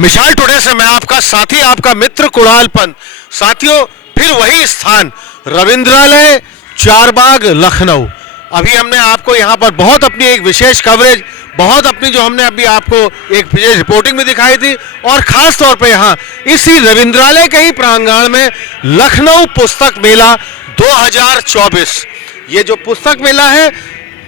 मिसाल टुडे से मैं आपका साथी, आपका मित्र कुणाल पंत। साथियों, फिर वही स्थान रविंद्रालय, चारबाग, लखनऊ। अभी हमने आपको यहाँ पर बहुत अपनी एक विशेष कवरेज, बहुत अपनी जो हमने अभी आपको एक विशेष रिपोर्टिंग भी दिखाई थी, और खास तौर पे यहाँ इसी रविंद्रालय के ही प्रांगण में लखनऊ पुस्तक मेला 2024। ये जो पुस्तक मेला है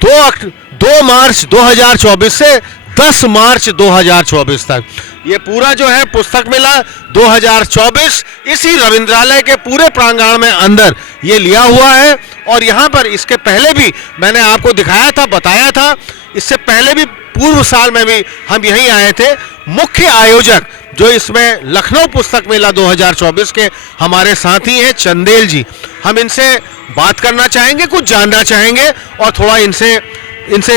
2 मार्च 2024 से 10 मार्च 2024 तक, ये पूरा जो है पुस्तक मेला 2024 इसी रविंद्रालय के पूरे प्रांगण में अंदर ये लिया हुआ है। और यहाँ पर इसके पहले भी मैंने आपको दिखाया था, बताया था, इससे पहले भी पूर्व साल में भी हम यहीं आए थे। मुख्य आयोजक जो इसमें लखनऊ पुस्तक मेला 2024 के हमारे साथी हैं चंदेल जी। हम इनसे बात करना चाहेंगे, कुछ जानना चाहेंगे और थोड़ा इनसे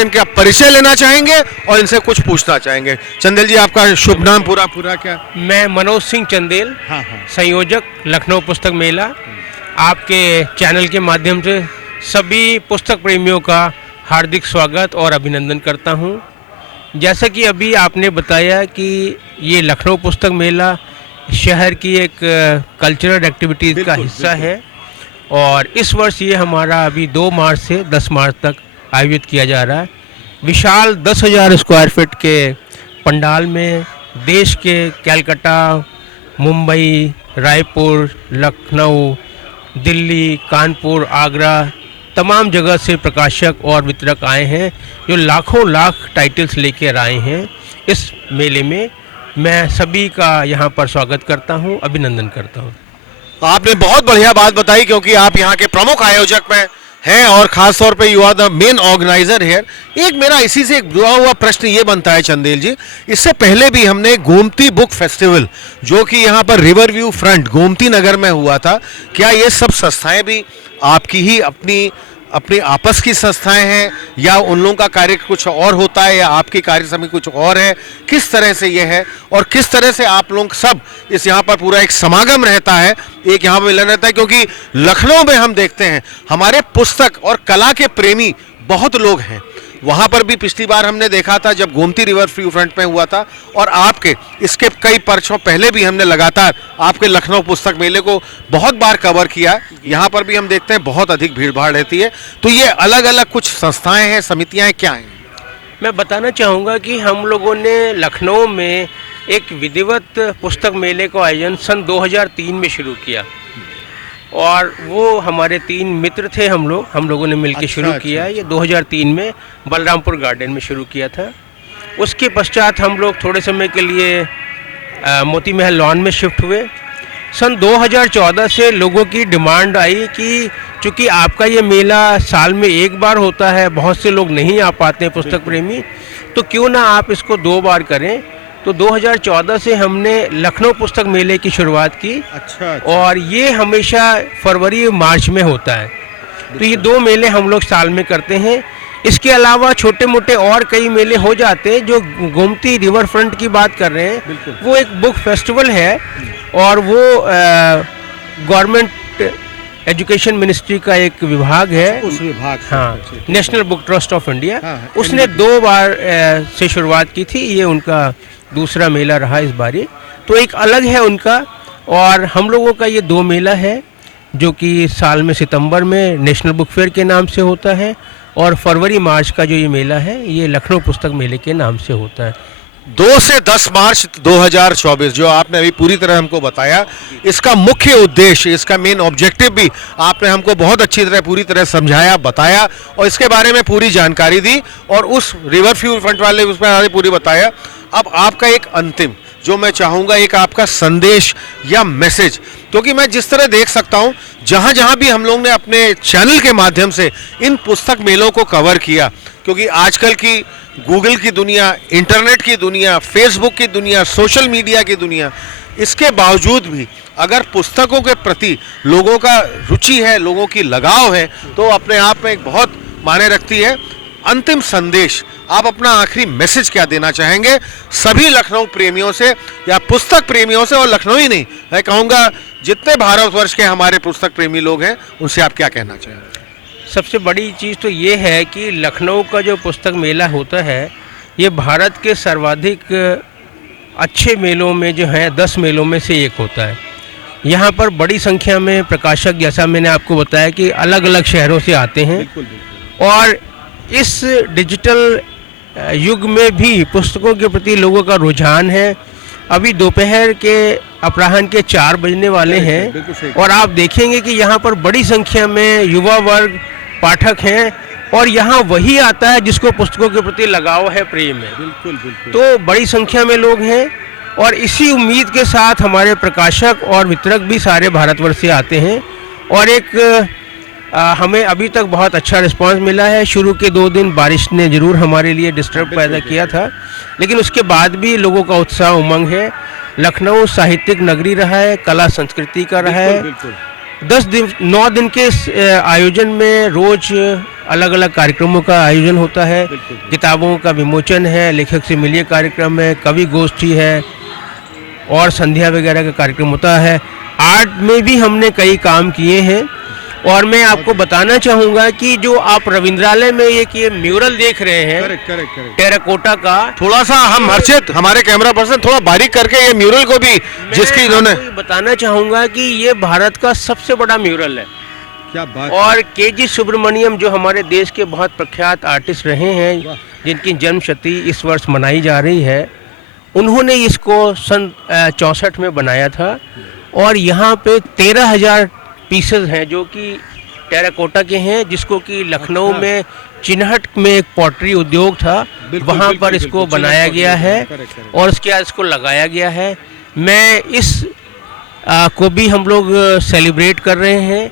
इनका परिचय लेना चाहेंगे और इनसे कुछ पूछना चाहेंगे। चंदेल जी, आपका शुभ नाम पूरा क्या? मैं मनोज सिंह चंदेल, संयोजक लखनऊ पुस्तक मेला। आपके चैनल के माध्यम से सभी पुस्तक प्रेमियों का हार्दिक स्वागत और अभिनंदन करता हूं। जैसा कि अभी आपने बताया कि ये लखनऊ पुस्तक मेला शहर की एक कल्चरल एक्टिविटीज़ का हिस्सा है और इस वर्ष ये हमारा अभी 2 मार्च से 10 मार्च तक आयोजित किया जा रहा है। विशाल 10,000 स्क्वायर फीट के पंडाल में देश के कलकत्ता, मुंबई, रायपुर, लखनऊ, दिल्ली, कानपुर, आगरा, तमाम जगह से प्रकाशक और वितरक आए हैं जो लाखों लाख टाइटल्स लेकर आए हैं इस मेले में। मैं सभी का यहाँ पर स्वागत करता हूँ, अभिनंदन करता हूँ। आपने बहुत बढ़िया बात बताई, क्योंकि आप यहाँ के प्रमुख आयोजक में हैं और खास तौर पे you are the main organiser here. एक मेरा इसी से एक जुड़ा हुआ प्रश्न ये बनता है चंदेल जी, इससे पहले भी हमने गोमती बुक फेस्टिवल जो कि यहाँ पर river view front Gomti Nagar में हुआ था, क्या ये सब संस्थाएं भी आपकी ही अपनी आपस की संस्थाएं हैं या उन लोगों का कार्य कुछ और होता है या आपकी कार्य समिति कुछ और है? किस तरह से ये है और किस तरह से आप लोग सब इस यहाँ पर पूरा एक समागम रहता है, एक यहाँ पर मिलन रहता है? क्योंकि लखनऊ में हम देखते हैं हमारे पुस्तक और कला के प्रेमी बहुत लोग हैं। वहाँ पर भी पिछली बार हमने देखा था जब गोमती रिवर व्यू फ्रंट में हुआ था, और आपके इसके कई वर्षों पहले भी हमने लगातार आपके लखनऊ पुस्तक मेले को बहुत बार कवर किया। यहाँ पर भी हम देखते हैं बहुत अधिक भीड़ भाड़ रहती है। तो ये अलग अलग कुछ संस्थाएं हैं, समितियां हैं, क्या हैं? मैं बताना चाहूँगा कि हम लोगों ने लखनऊ में एक विधिवत पुस्तक मेले का आयोजन सन 2003 में शुरू किया और वो हमारे 3 मित्र थे, हम लोगों ने मिलकर शुरू किया। ये 2003 में बलरामपुर गार्डन में शुरू किया था। उसके पश्चात हम लोग थोड़े समय के लिए मोती महल लॉन में शिफ्ट हुए। सन 2014 से लोगों की डिमांड आई कि चूँकि आपका ये मेला साल में एक बार होता है, बहुत से लोग नहीं आ पाते हैं पुस्तक प्रेमी, तो क्यों ना आप इसको 2 बार करें। तो 2014 से हमने लखनऊ पुस्तक मेले की शुरुआत की। अच्छा। और ये हमेशा फरवरी मार्च में होता है। तो ये 2 मेले हम लोग साल में करते हैं। इसके अलावा छोटे मोटे और कई मेले हो जाते हैं। जो गोमती रिवर फ्रंट की बात कर रहे हैं वो एक बुक फेस्टिवल है और वो गवर्नमेंट एजुकेशन मिनिस्ट्री का एक विभाग है, उस विभाग से, हाँ, national book trust of India, उसने 2 बार से शुरुआत की थी। ये उनका दूसरा मेला रहा इस बारी, तो एक अलग है उनका। और हम लोगों का ये 2 मेला है जो कि साल में सितंबर में नेशनल बुक फेयर के नाम से होता है और फरवरी मार्च का जो ये मेला है ये लखनऊ पुस्तक मेले के नाम से होता है। 2 से 10 मार्च 2024 जो आपने अभी पूरी तरह हमको बताया, इसका मुख्य उद्देश्य, इसका मेन ऑब्जेक्टिव भी आपने हमको बहुत अच्छी तरह पूरी तरह समझाया, बताया और इसके बारे में पूरी जानकारी दी और उस रिवर व्यू फ्रंट वाले उसमें पूरी बताया। अब आपका एक अंतिम जो मैं चाहूँगा, एक आपका संदेश या मैसेज, क्योंकि मैं जिस तरह देख सकता हूँ जहाँ जहाँ भी हम लोग ने अपने चैनल के माध्यम से इन पुस्तक मेलों को कवर किया, क्योंकि आजकल की गूगल की दुनिया, इंटरनेट की दुनिया, फेसबुक की दुनिया, सोशल मीडिया की दुनिया, इसके बावजूद भी अगर पुस्तकों के प्रति लोगों का रुचि है, लोगों की लगाव है, तो अपने आप में एक बहुत मायने रखती है। अंतिम संदेश, आप अपना आखिरी मैसेज क्या देना चाहेंगे सभी लखनऊ प्रेमियों से या पुस्तक प्रेमियों से? और लखनऊ ही नहीं, मैं कहूँगा जितने भारतवर्ष के हमारे पुस्तक प्रेमी लोग हैं उनसे आप क्या कहना चाहेंगे? सबसे बड़ी चीज़ तो ये है कि लखनऊ का जो पुस्तक मेला होता है ये भारत के सर्वाधिक अच्छे मेलों में जो है 10 मेलों में से एक होता है। यहाँ पर बड़ी संख्या में प्रकाशक, जैसा मैंने आपको बताया कि अलग अलग शहरों से आते हैं। बिल्कुल बिल्कुल। और इस डिजिटल युग में भी पुस्तकों के प्रति लोगों का रुझान है। अभी दोपहर के अपराह्न के 4 बजने वाले हैं और आप देखेंगे कि यहाँ पर बड़ी संख्या में युवा वर्ग पाठक हैं और यहाँ वही आता है जिसको पुस्तकों के प्रति लगाव है, प्रेम है। बिल्कुल बिल्कुल। तो बड़ी संख्या में लोग हैं और इसी उम्मीद के साथ हमारे प्रकाशक और वितरक भी सारे भारतवर्ष से आते हैं। और एक हमें अभी तक बहुत अच्छा रिस्पांस मिला है। शुरू के 2 दिन बारिश ने ज़रूर हमारे लिए डिस्टर्ब पैदा किया था, लेकिन उसके बाद भी लोगों का उत्साह उमंग है। लखनऊ साहित्यिक नगरी रहा है, कला संस्कृति का रहा है। 9 दिन के इस आयोजन में रोज अलग अलग कार्यक्रमों का आयोजन होता है। किताबों का विमोचन है, लेखक से मिलिए कार्यक्रम है, कवि गोष्ठी है और संध्या वगैरह का कार्यक्रम होता है। आर्ट में भी हमने कई काम किए हैं और मैं आपको बताना चाहूँगा कि जो आप रविंद्रालय में ये म्यूरल देख रहे हैं टेराकोटा का, थोड़ा सा हम हर्षित, हमारे कैमरा पर्सन थोड़ा बारीक करके ये म्यूरल को भी, जिसकी इन्होंने बताना चाहूँगा कि ये भारत का सबसे बड़ा म्यूरल है। क्या बात। और के.जी. सुब्रमण्यम जो हमारे देश के बहुत प्रख्यात आर्टिस्ट रहे हैं, जिनकी जन्म शती इस वर्ष मनाई जा रही है, उन्होंने इसको सन 64 में बनाया था। और यहाँ पे 13,000 पीसेस हैं जो कि टेराकोटा के हैं, जिसको कि लखनऊ में चिन्हट में एक पॉटरी उद्योग था, वहाँ पर इसको बनाया गया है और उसके बाद इसको लगाया गया है। मैं इस को भी हम लोग सेलिब्रेट कर रहे हैं,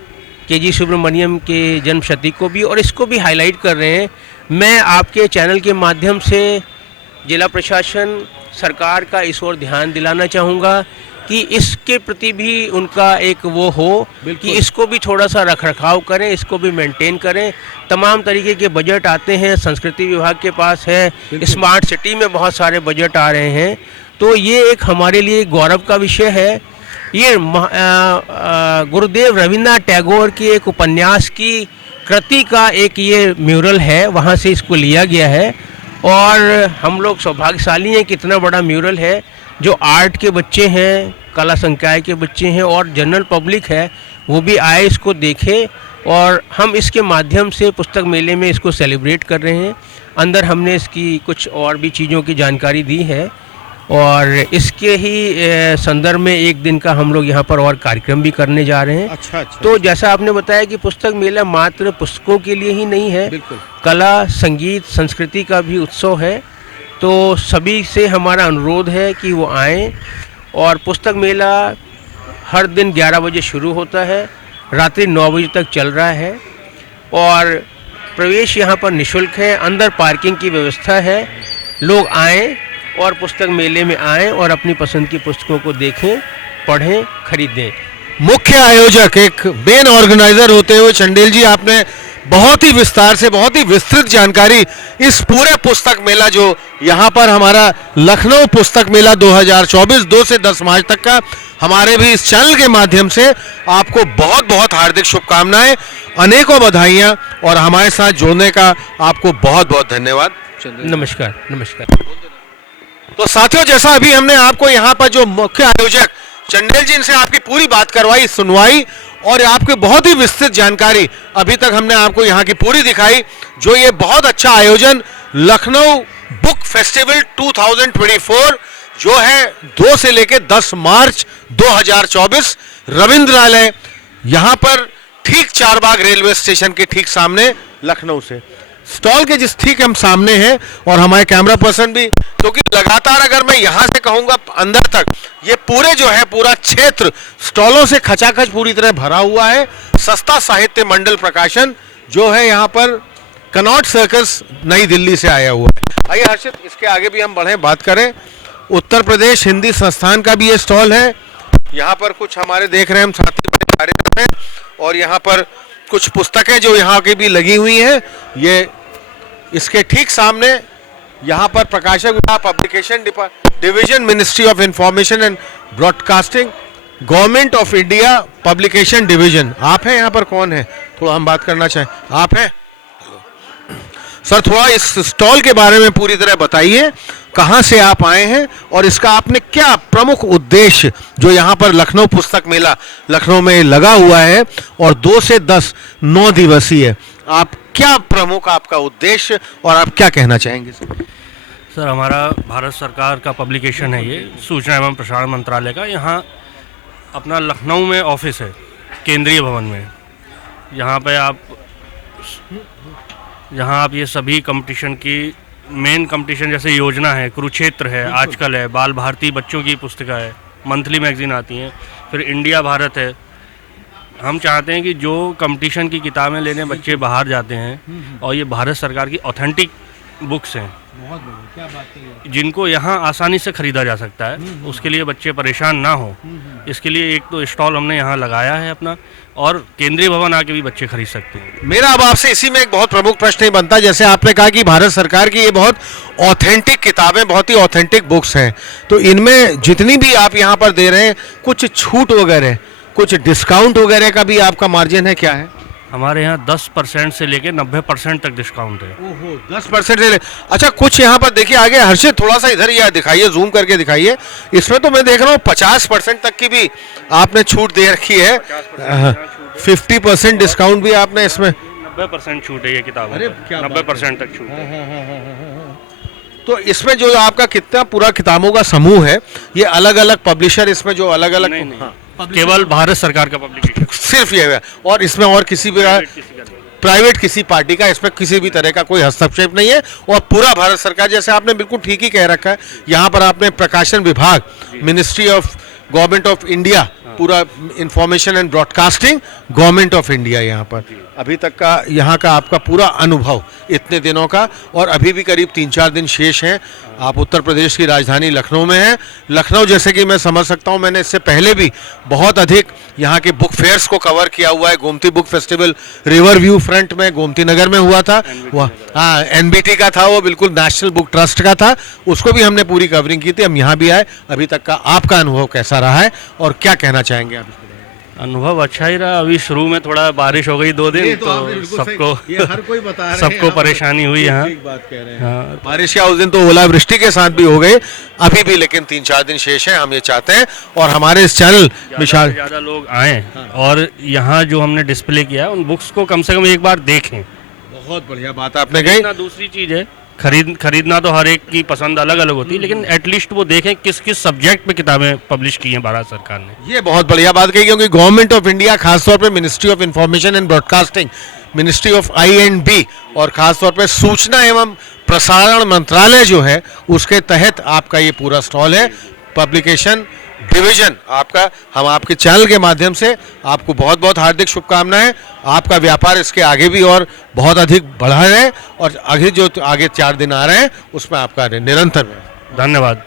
के.जी. सुब्रमण्यम के जन्म शती को भी, और इसको भी हाईलाइट कर रहे हैं। मैं आपके चैनल के माध्यम से जिला प्रशासन, सरकार का इस ओर ध्यान दिलाना चाहूँगा कि इसके प्रति भी उनका एक वो हो कि इसको भी थोड़ा सा रखरखाव करें, इसको भी मेंटेन करें। तमाम तरीके के बजट आते हैं, संस्कृति विभाग के पास है, स्मार्ट सिटी में बहुत सारे बजट आ रहे हैं, तो ये एक हमारे लिए गौरव का विषय है। ये गुरुदेव रविन्द्रनाथ टैगोर की एक उपन्यास की कृति का एक ये म्यूरल है, वहाँ से इसको लिया गया है। और हम लोग सौभाग्यशाली हैं कि इतना बड़ा म्यूरल है। जो आर्ट के बच्चे हैं, कला संकाय के बच्चे हैं और जनरल पब्लिक है, वो भी आए, इसको देखे। और हम इसके माध्यम से पुस्तक मेले में इसको सेलिब्रेट कर रहे हैं। अंदर हमने इसकी कुछ और भी चीज़ों की जानकारी दी है और इसके ही संदर्भ में एक दिन का हम लोग यहाँ पर और कार्यक्रम भी करने जा रहे हैं। अच्छा। तो जैसा आपने बताया कि पुस्तक मेला मात्र पुस्तकों के लिए ही नहीं है, कला, संगीत, संस्कृति का भी उत्सव है। तो सभी से हमारा अनुरोध है कि वो आएँ। और पुस्तक मेला हर दिन 11 बजे शुरू होता है, रात्रि 9 बजे तक चल रहा है और प्रवेश यहाँ पर निःशुल्क है। अंदर पार्किंग की व्यवस्था है। लोग आएँ और पुस्तक मेले में आएँ और अपनी पसंद की पुस्तकों को देखें, पढ़ें, खरीदें। मुख्य आयोजक, एक मेन ऑर्गेनाइजर होते हुए चंडेल जी, आपने बहुत ही विस्तार से, बहुत ही विस्तृत जानकारी इस पूरे पुस्तक मेला, जो यहाँ पर हमारा लखनऊ पुस्तक मेला 2024 2 से 10 मार्च तक का, हमारे भी इस चैनल के माध्यम से आपको बहुत बहुत हार्दिक शुभकामनाएं, अनेकों बधाइयाँ और हमारे साथ जुड़ने का आपको बहुत बहुत धन्यवाद। नमस्कार। नमस्कार। तो साथियों, जैसा अभी हमने आपको यहाँ पर जो मुख्य आयोजक चंडेल जी से आपकी पूरी बात करवाई, सुनवाई और आपकी बहुत ही विस्तृत जानकारी अभी तक हमने आपको यहाँ की पूरी दिखाई, जो ये बहुत अच्छा आयोजन लखनऊ बुक फेस्टिवल 2024 जो है 2 से लेकर 10 मार्च 2024 रविंद्रालय, यहाँ पर ठीक चारबाग रेलवे स्टेशन के ठीक सामने लखनऊ से स्टॉल के जिस ठीक हम सामने हैं। और हमारे कैमरा पर्सन भी, क्योंकि लगातार अगर मैं यहाँ से कहूँगा अंदर तक, ये पूरे जो है पूरा क्षेत्र स्टॉलों से खचाखच पूरी तरह भरा हुआ है। सस्ता साहित्य मंडल प्रकाशन जो है यहाँ पर कनॉट सर्कस नई दिल्ली से आया हुआ है। आइए हर्षित, इसके आगे भी हम बढ़ें, बात करें। उत्तर प्रदेश हिंदी संस्थान का भी ये स्टॉल है। यहाँ पर कुछ हमारे देख रहे हैं हम साथी कार्यक्रम में, और यहाँ पर कुछ पुस्तकें जो यहाँ की भी लगी हुई हैं। ये इसके ठीक सामने यहाँ पर प्रकाशक विभाग, publication division, ministry of information and broadcasting, government of India publication division. आप हैं यहाँ पर? कौन है? थोड़ा हम बात करना चाहें। आप हैं सर? थोड़ा इस स्टॉल के बारे में पूरी तरह बताइए कहाँ से आप आए हैं और इसका आपने क्या प्रमुख उद्देश्य जो यहाँ पर लखनऊ पुस्तक मेला लखनऊ में लगा हुआ है और 2 से 10 9 दिवसीय, आप क्या प्रमुख आपका उद्देश्य और आप क्या कहना चाहेंगे सर? हमारा भारत सरकार का पब्लिकेशन है, ये सूचना एवं प्रसारण मंत्रालय का। यहाँ अपना लखनऊ में ऑफिस है, केंद्रीय भवन में। यहाँ आप ये सभी कंपटीशन की मेन कंपटीशन, जैसे योजना है, कुरुक्षेत्र है, आजकल है, बाल भारती बच्चों की पुस्तिका है, मंथली मैगजीन आती हैं, फिर इंडिया भारत है। हम चाहते हैं कि जो कंपटीशन की किताबें लेने बच्चे बाहर जाते हैं और ये भारत सरकार की ऑथेंटिक बुक्स हैं, बहुत बढ़िया, क्या बात है, जिनको यहाँ आसानी से ख़रीदा जा सकता है, उसके लिए बच्चे परेशान ना हो, इसके लिए एक तो स्टॉल हमने यहाँ लगाया है अपना, और केंद्रीय भवन आके भी बच्चे खरीद सकते हैं। मेरा अब आपसे इसी में एक बहुत प्रमुख प्रश्न ही बनता है, जैसे आपने कहा कि भारत सरकार की ये बहुत ऑथेंटिक किताबें, बहुत ही ऑथेंटिक बुक्स हैं, तो इनमें जितनी भी आप यहाँ पर दे रहे हैं, कुछ छूट वगैरह, कुछ डिस्काउंट वगैरह का भी आपका मार्जिन है, क्या है? हमारे यहाँ 10% से लेकर 90% तक डिस्काउंट है। ओहो, 10% से अच्छा, कुछ यहाँ पर देखिए आगे, हर्षित थोड़ा सा इधर ही दिखाइए, जूम करके दिखाइए। इसमें तो मैं देख रहा हूँ 50% तक की भी आपने छूट दे रखी है, 50% डिस्काउंट भी आपने इसमें, 90% छूट है ये किताब। अरे क्या 90% तक छूट है। तो इसमें जो आपका कितना पूरा किताबों का समूह है, ये अलग अलग पब्लिशर, इसमें जो अलग अलग केवल भारत सरकार का पब्लिकेशन सिर्फ ये है, और इसमें और किसी भी प्राइवेट किसी पार्टी का इसमें किसी भी तरह का कोई हस्तक्षेप नहीं है, और पूरा भारत सरकार, जैसे आपने बिल्कुल ठीक ही कह रखा है, यहाँ पर आपने प्रकाशन विभाग, ministry of government of India, पूरा information and broadcasting government of India, यहाँ पर अभी तक का यहाँ का आपका पूरा अनुभव इतने दिनों का, और अभी भी करीब 3-4 दिन शेष हैं। आप उत्तर प्रदेश की राजधानी लखनऊ में हैं। लखनऊ, जैसे कि मैं समझ सकता हूँ, मैंने इससे पहले भी बहुत अधिक यहाँ के बुक फेयर्स को कवर किया हुआ है। Gomti book festival river view front में गोमती नगर में हुआ था, वह हाँ NBT का था, वो बिल्कुल नेशनल बुक ट्रस्ट का था, उसको भी हमने पूरी कवरिंग की थी। हम यहाँ भी आए, अभी तक का आपका अनुभव कैसा रहा है और क्या कहना चाहेंगे आप? अनुभव अच्छा ही रहा। अभी शुरू में थोड़ा बारिश हो गई 2 दिन, तो सबको हर कोई बता रहे सबको परेशानी हुई यहाँ। बात कह रहे हैं, बारिश का उस दिन तो ओलावृष्टि के साथ भी हो गई, अभी भी लेकिन 3-4 दिन शेष है। हम ये चाहते हैं और हमारे इस चैनल विशाल ज़्यादा लोग आए और यहाँ जो हमने डिस्प्ले किया उन बुक्स को कम से कम एक बार देखें। बहुत बढ़िया बात आपने कही। दूसरी चीज़ है, खरीदना तो हर एक की पसंद अलग अलग होती है, लेकिन एटलीस्ट वो देखें किस किस सब्जेक्ट पे किताबें पब्लिश की हैं भारत सरकार ने। ये बहुत बढ़िया बात कही, क्योंकि गवर्नमेंट ऑफ इंडिया, खासतौर पे ministry of information and broadcasting, ministry of INB, और खासतौर पे सूचना एवं प्रसारण मंत्रालय जो है, उसके तहत आपका ये पूरा स्टॉल है, पब्लिकेशन डिवीजन आपका। हम आपके चैनल के माध्यम से आपको बहुत बहुत हार्दिक शुभकामनाएं। आपका व्यापार इसके आगे भी और बहुत अधिक बढ़ा है, और आगे 4 दिन आ रहे हैं उसमें आपका निरंतर धन्यवाद।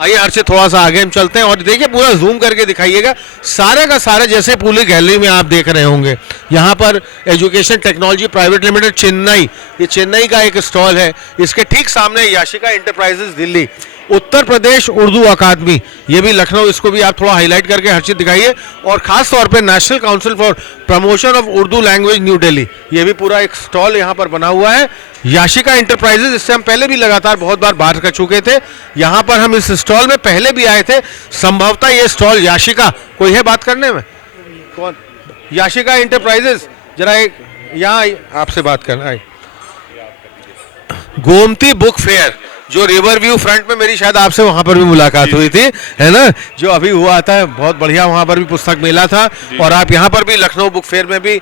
आइए हर्षित, थोड़ा सा आगे हम चलते हैं और देखिए, पूरा जूम करके दिखाइएगा सारे का सारे, जैसे पूरी गैलरी में आप देख रहे होंगे। यहाँ पर education technology private limited Chennai, ये चेन्नई का एक स्टॉल है। इसके ठीक सामने याशिका इंटरप्राइजेस दिल्ली, उत्तर प्रदेश उर्दू अकादमी, ये भी लखनऊ, इसको भी आप थोड़ा हाईलाइट करके हर्षित दिखाइए, और खास तौर पे national council for promotion of Urdu language new Delhi, ये भी पूरा एक स्टॉल यहाँ पर बना हुआ है। याशिका इंटरप्राइजेज, इससे हम पहले भी लगातार बहुत बार बात कर चुके थे, यहाँ पर हम इस स्टॉल में पहले भी आए थे। संभवतः ये स्टॉल याशिका, कोई है बात करने में? कौन? याशिका इंटरप्राइजेज, जरा एक यहाँ आपसे बात करना है। गोमती बुक फेयर जो रिवर व्यू फ्रंट में, मेरी शायद आपसे वहां पर भी मुलाकात हुई थी, है ना, जो अभी हुआ था, बहुत बढ़िया, वहां पर भी पुस्तक मेला था, और आप यहाँ पर भी लखनऊ बुक फेयर में भी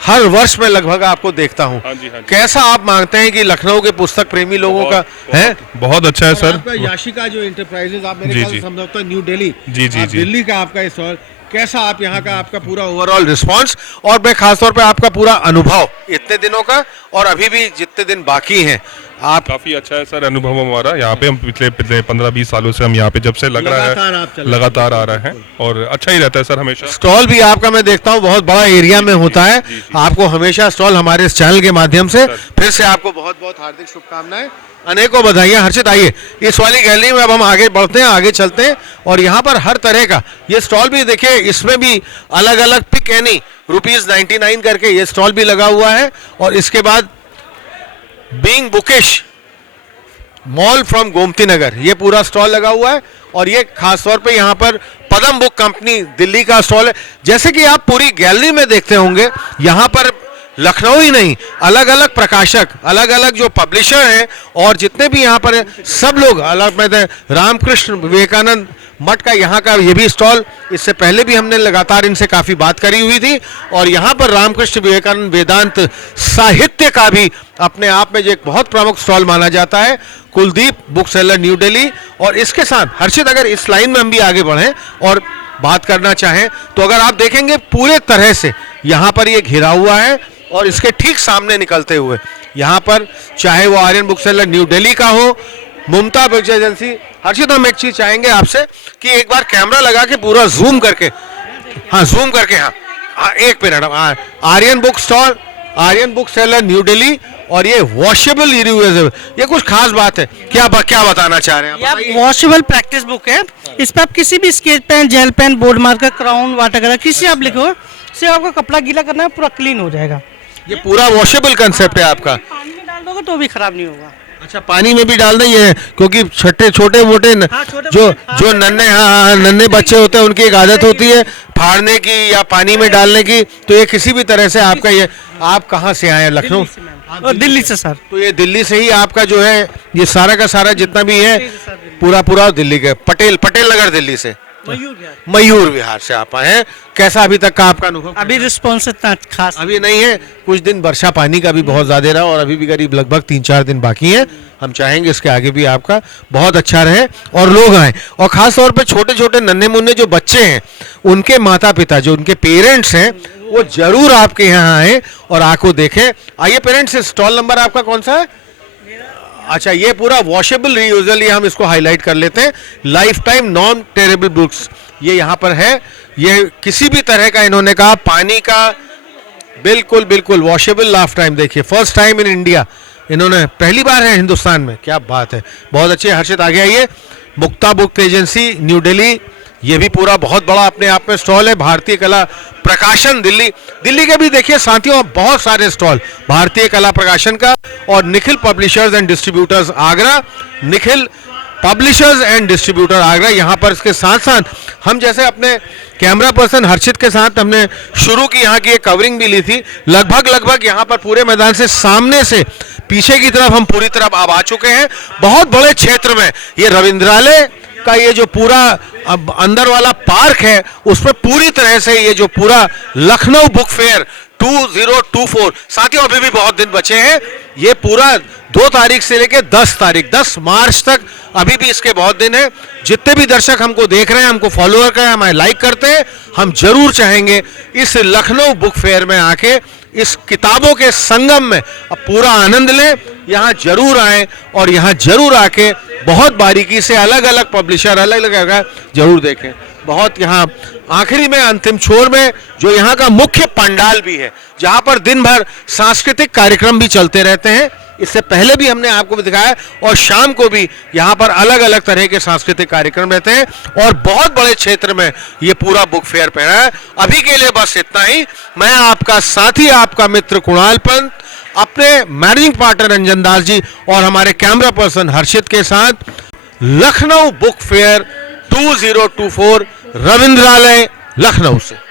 हर वर्ष में लगभग आपको देखता हूँ। कैसा आप मानते हैं कि लखनऊ के पुस्तक प्रेमी लोगों का है? बहुत अच्छा है सर। याशिका जो इंटरप्राइजेज, आप मेरे ख्याल से संभवतः न्यू दिल्ली, दिल्ली का आपका स्टॉल, कैसा आप यहाँ का आपका पूरा ओवरऑल रिस्पांस, और मैं खासतौर पे आपका पूरा अनुभव इतने दिनों का और अभी भी जितने दिन बाकी हैं आप? काफी अच्छा है सर अनुभव हमारा यहाँ पे। हम पिछले 15-20 सालों से हम यहाँ पे जब से लग रहा है लगातार आ रहा है, और अच्छा ही रहता है सर हमेशा। स्टॉल भी आपका मैं देखता हूँ बहुत बड़ा एरिया में होता है। आपको हमेशा स्टॉल हमारे इस चैनल के माध्यम से फिर से आपको बहुत बहुत हार्दिक शुभकामनाएं, अनेकों बधाइयां। हर्षित, आइए इस वाली गैलरी में अब हम आगे बढ़ते हैं, आगे चलते हैं, और यहाँ पर हर तरह का ये स्टॉल भी देखिए, इसमें भी अलग अलग पिक एनी ₹99 करके ये स्टॉल भी लगा हुआ है। और इसके बाद being bookish, mall from Gomti Nagar, ये पूरा स्टॉल लगा हुआ है। और ये खास तौर पे यहाँ पर पदम बुक कंपनी दिल्ली का स्टॉल है। जैसे कि आप पूरी गैलरी में देखते होंगे, यहाँ पर लखनऊ ही नहीं, अलग अलग प्रकाशक, अलग अलग जो पब्लिशर हैं और जितने भी यहाँ पर हैं, सब लोग अलग में रामकृष्ण विवेकानंद मठ का यहाँ का ये भी स्टॉल, इससे पहले भी हमने लगातार इनसे काफ़ी बात करी हुई थी। और यहाँ पर रामकृष्ण विवेकानंद वेदांत साहित्य का भी अपने आप में जो एक बहुत प्रमुख स्टॉल माना जाता है, Kuldeep book seller New Delhi. और इसके साथ हर्षित, अगर इस लाइन में हम भी आगे बढ़ें और बात करना चाहें तो अगर आप देखेंगे पूरे तरह से यहाँ पर ये घिरा हुआ है और इसके ठीक सामने निकलते हुए यहाँ पर चाहे वो Aryan book seller New Delhi का हो, मुमता बुक एजेंसी। हर्षित, हम एक चीज चाहेंगे आपसे कि एक बार कैमरा लगा के पूरा जूम करके, हाँ जूम करके, हाँ एक minute, Aryan book stall, Aryan book seller New Delhi और ये वॉशेबल रियूजेबल, ये कुछ खास बात है क्या बताना चाह रहे हैं आप? ये वॉशेबल प्रैक्टिस बुक है। इस पर आप किसी भी sketch pen, gel pen, board marker, crayon, water colour किसी आप लिखो, सिर्फ आपको कपड़ा गीला करना है, पूरा क्लीन हो जाएगा। ये पूरा वॉशेबल कंसेप्ट है आपका? पानी में डाल दोगे तो भी खराब नहीं होगा। अच्छा, पानी में भी डालना ही है क्योंकि छोटे मोटे जो नन्हे बच्चे होते हैं उनकी एक आदत होती है फाड़ने की या पानी में डालने की। तो ये किसी भी तरह से आपका, ये आप कहाँ से आए हैं? लखनऊ और दिल्ली से सर। तो ये दिल्ली से ही आपका जो है ये सारा का सारा जितना भी है पूरा दिल्ली के पटेल नगर दिल्ली से, मयूर विहार से आप आए हैं। कैसा अभी तक का आपका अनुभव? अभी रिस्पॉन्स इतना खास अभी नहीं है, कुछ दिन वर्षा पानी का भी बहुत ज्यादा रहा और अभी भी करीब लगभग 3-4 दिन बाकी हैं। हम चाहेंगे इसके आगे भी आपका बहुत अच्छा रहे और लोग आए, और खास तौर पे छोटे छोटे नन्हे मुन्ने जो बच्चे हैं उनके माता पिता, जो उनके पेरेंट्स हैं, वो जरूर आपके यहाँ आए और आको देखें। आइए पेरेंट्स, स्टॉल नंबर आपका कौन सा है? अच्छा, ये पूरा वॉशेबल रीयूजेबल, ये हम इसको हाईलाइट कर लेते हैं। Life time non tearable books ये यहाँ पर है। ये किसी भी तरह का इन्होंने कहा पानी का बिल्कुल वॉशेबल लाइफ टाइम। देखिए फर्स्ट टाइम इन इंडिया, इन्होंने पहली बार है हिंदुस्तान में, क्या बात है, बहुत अच्छे। हर्षित आगे आइए। मुक्ता बुक एजेंसी न्यू दिल्ली, ये भी पूरा बहुत बड़ा अपने आप में स्टॉल है। भारतीय कला प्रकाशन दिल्ली के भी देखिए साथियों बहुत सारे स्टॉल, भारतीय कला प्रकाशन का और Nikhil publishers and distributors Agra, Nikhil publishers and distributor Agra. यहाँ पर इसके साथ साथ हम जैसे अपने कैमरा पर्सन हर्षित के साथ हमने शुरू की यहाँ की एक कवरिंग भी ली थी। लगभग यहाँ पर पूरे मैदान से सामने से पीछे की तरफ हम पूरी तरफ अब आ चुके हैं। बहुत बड़े क्षेत्र में ये रविंद्रालय का ये जो पूरा अब अंदर वाला पार्क है उस पर पूरी तरह से ये जो पूरा लखनऊ बुक फेयर 2024, साथियों अभी भी बहुत दिन बचे हैं। ये पूरा 2 तारीख से लेकर 10 मार्च तक अभी भी इसके बहुत दिन है। जितने भी दर्शक हमको देख रहे हैं, हमको फॉलोअर करें, हमें लाइक करते हैं, हम जरूर चाहेंगे इस लखनऊ बुक फेयर में आके इस किताबों के संगम में अब पूरा आनंद लें। यहाँ जरूर आए और यहाँ जरूर आके बहुत बारीकी से अलग अलग पब्लिशर अलग अलग जरूर देखें। बहुत यहाँ आखिरी में अंतिम छोर में जो यहाँ का मुख्य पंडाल भी है, जहाँ पर दिन भर सांस्कृतिक कार्यक्रम भी चलते रहते हैं। इससे पहले भी हमने आपको भी दिखाया और शाम को भी यहाँ पर अलग अलग तरह के सांस्कृतिक कार्यक्रम रहते हैं और बहुत बड़े क्षेत्र में ये पूरा बुक फेयर पे है। अभी के लिए बस इतना ही। मैं आपका साथी, आपका मित्र कुणाल पंत, अपने मैनेजिंग पार्टनर रंजन दास जी और हमारे कैमरा पर्सन हर्षित के साथ लखनऊ बुक फेयर 2024 रविंद्रालय लखनऊ से।